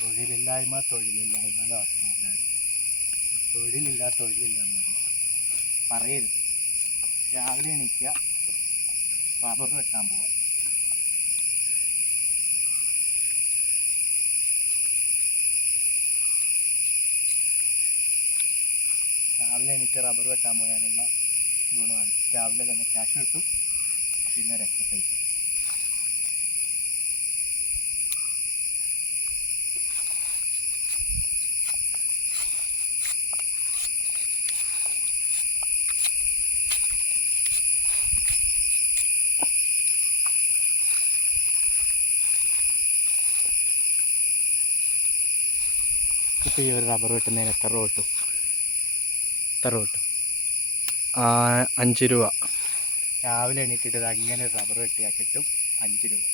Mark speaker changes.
Speaker 1: തൊഴിലില്ലായ്മ തൊഴിലില്ലായ്മ എന്ന് പറയുന്നത് എല്ലാവരും. തൊഴിലില്ല തൊഴിലില്ല എന്ന് പറയുക പറയരുത്. രാവിലെ എണീക്കുക റബ്ബർ വെട്ടാൻ പോവുക രാവിലെ എണീറ്റ് റബ്ബർ വെട്ടാൻ പോയാലുള്ള ഗുണമാണ്. രാവിലെ തന്നെ ക്യാഷ് കിട്ടും പിന്നെ ഒരു എക്സസൈസ് ഇപ്പോൾ ഈ ഒരു റബ്ബർ വെട്ടുന്നതിന് എത്ര രൂപ കിട്ടും? എത്ര രൂപ കിട്ടും? അഞ്ച് രൂപ. രാവിലെ എണീറ്റിട്ട് അങ്ങനെ റബ്ബർ വെട്ടിയാൽ കിട്ടും അഞ്ച് രൂപ.